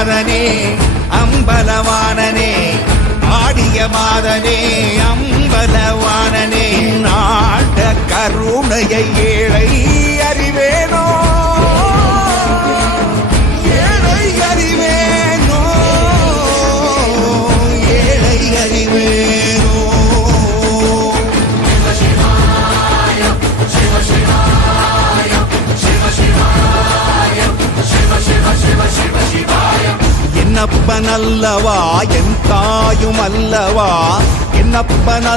நாதனே அம்பலவானனே ஆடிய மாதனே அம்பலவானனே நாட கருணையை ஏழை அறிவேனோ ஏழை அறிவேனோ ஏழை அறிவேனோ என்னப்பனல்லவா என் தாயும் அல்லவா என்னப்பன